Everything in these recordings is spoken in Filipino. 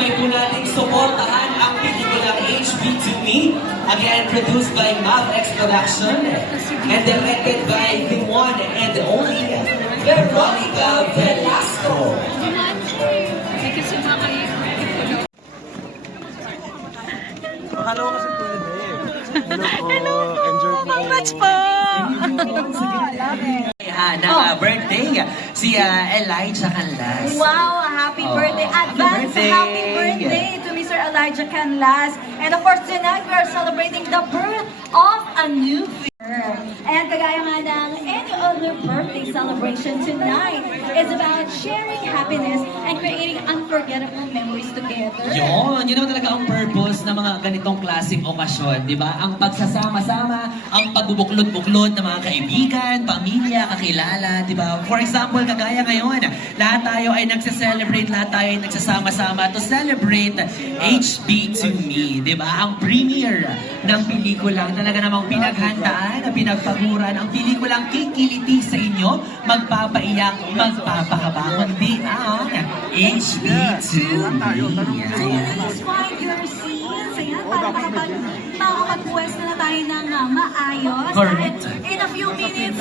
Sabay po nating suportahan ang pelikulang HB2Me, again produced by Mavex Production and directed by the one and only Veronica Velasco. Akala ko kasi pwede. Hello po! Congrats po! Na birthday, si Elijah Canlas. Wow! Happy birthday! Advance happy birthday to Mr. Elijah Canlas. And of course, tonight we are celebrating the birth of a new year. And kagaya nga ng any other birthday celebration, tonight is about sharing happiness and creating unforgettable memories together. Yun naman talaga ang purpose ng mga ganitong klaseng okasyon, di ba? Ang pagsasama-sama, ang pagbubuklod-buklod ng mga kaibigan, pamilya, kakilala, di ba? For example, kagaya ngayon, lahat tayo ay nagse-celebrate, lahat tayo ay nagsasama-sama to celebrate HB2Me, di ba? Ang premiere ng pelikulang talaga namang pinaghandaan, pinagpaguran, ang pelikulang kikiliti sa inyo, magpapaiyak, magpapakaba, kundi ang HB2Me. So please find your seats. Ayan, para makapag-pwesto na tayo ng maayos. Correct. In a few minutes,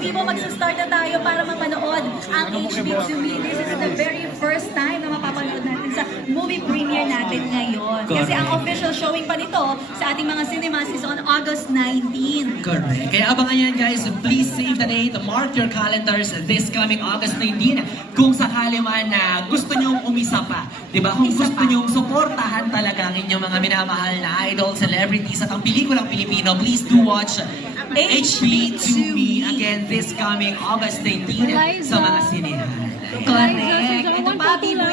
Bibo, magsa-start na tayo para mapanood ang HB2Me. This is the very first time na mapapanood natin sa movie premiere natin ngayon. Kasi ang official showing pa nito sa ating mga cinemas is on August 19. Correct. Kaya abangan yan guys, please save the date, mark your calendars this coming August 19. Kung sakali man na gusto nyong umisa pa, di ba? Kung gusto nyong suportahan talaga ang inyong mga minamahal na idol, celebrities at ang pelikulang Pilipino, please do watch HB2Me again this coming August 19 sa mga sinehan. Correct. Ito pa, Bibo,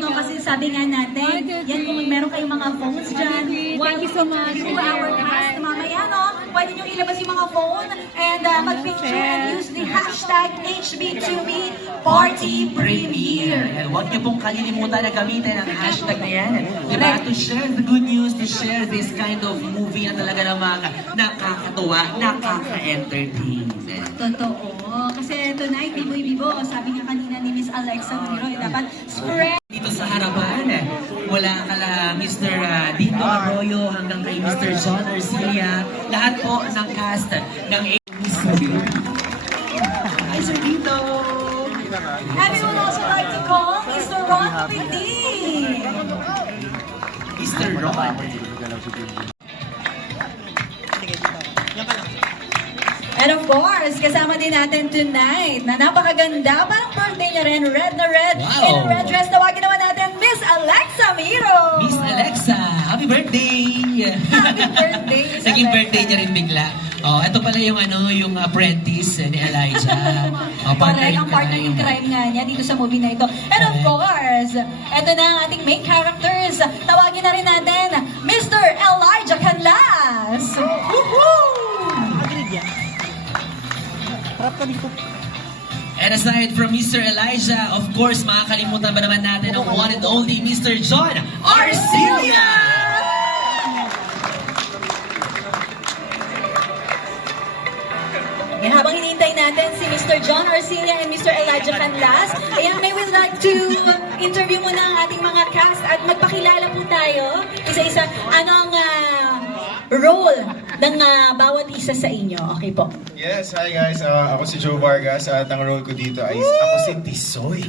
no? Kasi sabi nga natin, yan kung meron kayong mga phones dyan, Thank you so much. to our cast, mamaya, no? Pwede nyo ilabas yung mga phone and mag-picture and use the hashtag HB2Me Party Premiere. And huwag niyo pong kalilimutan na gamitin ang hashtag na yan. Diba? To share the good news, to share this kind of movie na talaga namang nakakatuwa, nakaka-entertain. Totoo. Kasi tonight, Bibo, sabi nga kanina ni Miss Alexa Miro, dapat spread. Dito sa harapan, wala kala Mr. Dito Arroyo hanggang kay Mr. John Arcilia, lahat po ng cast ng Mr. Hi, Sir Dito! And we would also like to call Mr. Ron Pindi. Mr. Ron. And of course, kasama din natin tonight na napakaganda, parang birthday niya rin, red na red, Wow. in a red dress. Tawagin naman natin, Miss Alexa Miro! Miss Alexa, happy birthday! Happy birthday, Miss Naging Alexa. birthday niya rin bigla. Oh, ito pala yung yung apprentice ni Elijah. Oh, Correct, ang partner in crime nga niya dito sa movie na ito. And of course, ito na ang ating main characters. Tawagin na rin natin, Mr. Elijah Canlas! Woohoo! And aside from Mr. Elijah, of course, makakalimutan ba naman natin ang one and only Mr. John Arcilia! And habang hinihintay natin si Mr. John Arcilia and Mr. Elijah Canlas, ayan, may we like to interview muna ang ating mga cast at magpakilala po tayo. Isa-isa, anong role ng bawat isa sa inyo? Okay po. Yes, hi guys. Ako si Joe Vargas at ang role ko dito ay ako si Tisoy.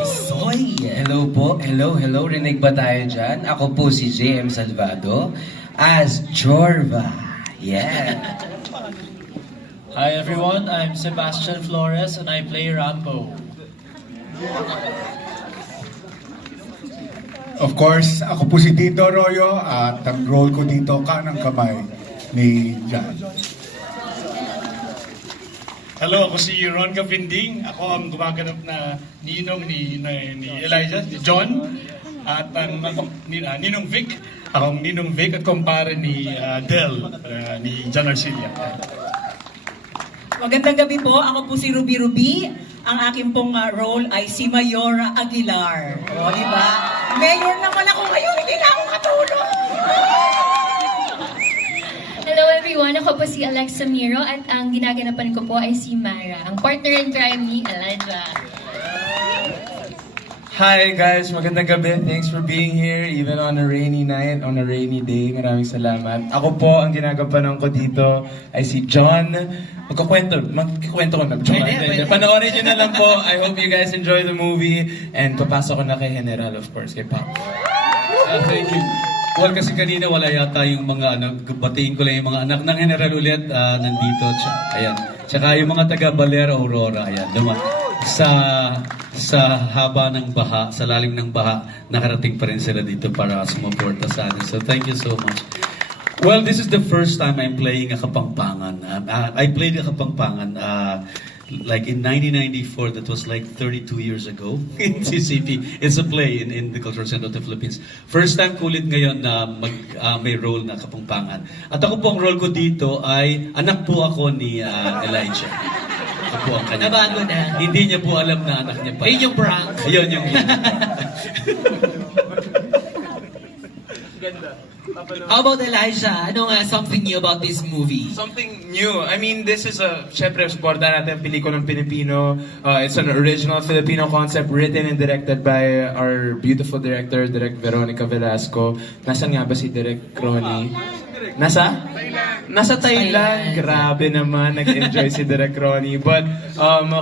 Tisoy! Hello po. Hello. Rinig ba tayo dyan? Ako po si JM Salvado as Jorva. Yeah. Hi everyone, I'm Sebastian Flores and I play Rambo. Of course, ako po si Tito Arroyo at ang role ko dito kanang kamay ni Jan. Hello, ako si Ron Capinding. Ako ang gumaganap na ninong ni Elijah, ni John. At Ninong Vic. Ako ang Ninong Vic at kumpare ni Del, ni John Arcilia. Magandang gabi po. Ako po si Ruby Ruby. Ang aking pong role ay si Mayora Aguilar. O, di ba? Mayor naman ako ngayon. Hindi na ako katulong. Hello everyone, ako po si Alexa Miro at ang ginaganapan ko po ay si Mara, ang partner in crime ni Elijah. Hi guys, magandang gabi. Thanks for being here even on a rainy night, on a rainy day. Maraming salamat. Ako po, ang ginagampanan ko dito ay si John. Magkikwento ko na. Pwede. Panoorin nyo na lang po. I hope you guys enjoy the movie. And papasok ko na kay General, of course, kay Pop. Thank you. Well, kasi kanina wala yata yung mga anak. Batiin ko lang yung mga anak ng General ulit nandito. Ayan. Tsaka yung mga taga Balera Aurora. Ayan. Sa haba ng baha, sa lalim ng baha, nakarating pa rin sila dito para sumuporta sa atin. So thank you so much. Well, this is the first time I'm playing a Kapampangan. I played a Kapampangan like in 1994, that was like 32 years ago in CCP. It's a play in the Cultural Center of the Philippines. First time kulit ngayon na may role na Kapampangan. At ako po ang role ko dito ay anak po ako ni Elijah. Ako po ang kanya. Nabago na. Hindi niya po alam na anak niya pala. Yun yung prank. Ayun yung How about Elijah? Ano nga something new about this movie? Something new. I mean, this is syempre, supportan natin ang pelikulang Pilipino. It's an original Filipino concept written and directed by our beautiful director, Direk Veronica Velasco. Nasaan nga ba si Direk Ronnie? Nasa Thailand. Grabe naman, nag-enjoy si Direk Ronnie. But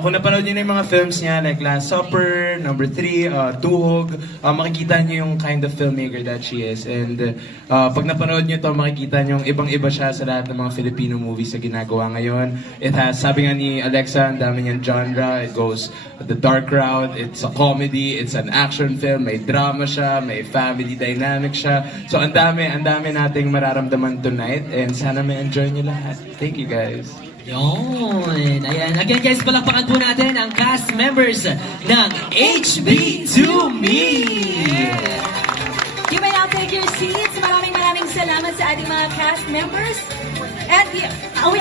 kung napanood niyo na yung mga films niya, like Last Supper, Number 3, Tuhog, makikita niyo yung kind of filmmaker that she is. And pag napanood niyo to, makikita niyo yung ibang-iba siya sa lahat ng mga Filipino movies na ginagawa ngayon. It has, sabi nga ni Alexa, ang dami niyang genre. It goes the dark route, it's a comedy, it's an action film, may drama siya, may family dynamic siya. So ang dami nating mararamdaman tonight and sana may enjoy niyo lahat. Thank you guys. Yun. Ayan. Again guys, palakpakan po natin ang cast members ng HB2Me! You may now take your seats. Maraming salamat sa ating mga cast members. And we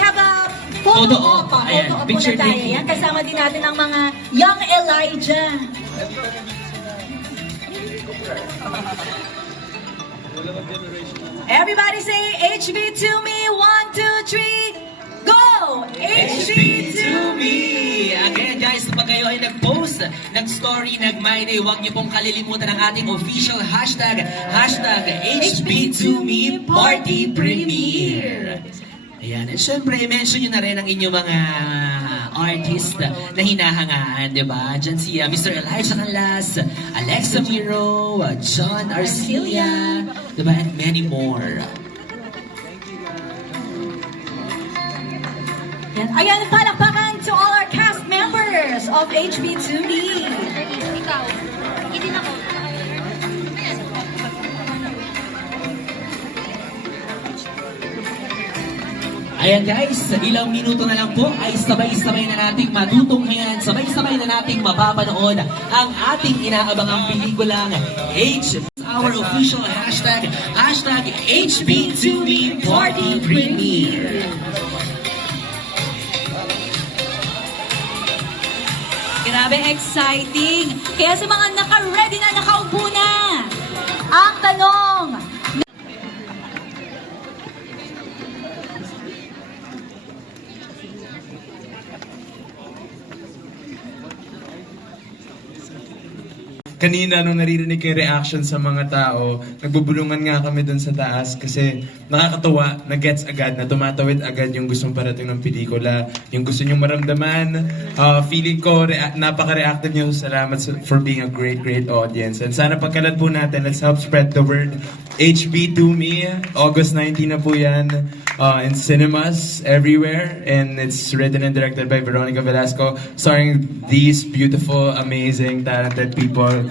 have a photo op. Ayan, Photo op picture muna tayo. taking. Yan, kasama din natin ang mga young Elijah. Everybody say HB2Me. 1, 2, 3, go! HB2Me! Again guys, pag kayo ay nag-post, nag-story, nag-my day, huwag niyo pong kalilimutan ang ating official hashtag HB2Me Party Premiere. Ayan, at syempre, mention nyo na rin ang inyong mga artist na hinahangaan, di ba? Diyan si Mr. Elijah Canlas, Alexa Miro, John Arcilia, di ba? And many more. Ayan, palakpakan to all our cast members of HB2Me. Ikaw. Hindi din ako. Ayan guys, ilang minuto na lang po ay sabay-sabay na nating matutunghayan, sabay-sabay na nating mapapanood ang ating inaabangang pelikulang our official hashtag HB2Me Party Premiere. Grabe, exciting! Kaya sa mga naka-ready na, nakaupo na, ang tanong, Kanina, nung naririnig ko yung reaction sa mga tao, nagbubulungan nga kami dun sa taas kasi nakakatuwa, na-gets agad, na tumatawid agad yung gustong parating ng pelikula, yung gusto nyong maramdaman. Feeling ko, napaka-reactive nyo. Salamat for being a great audience. And sana pagkalat po natin, let's help spread the word. HB2Me, August 19 na po yan, in cinemas everywhere. And it's written and directed by Veronica Velasco, starring these beautiful, amazing, talented people.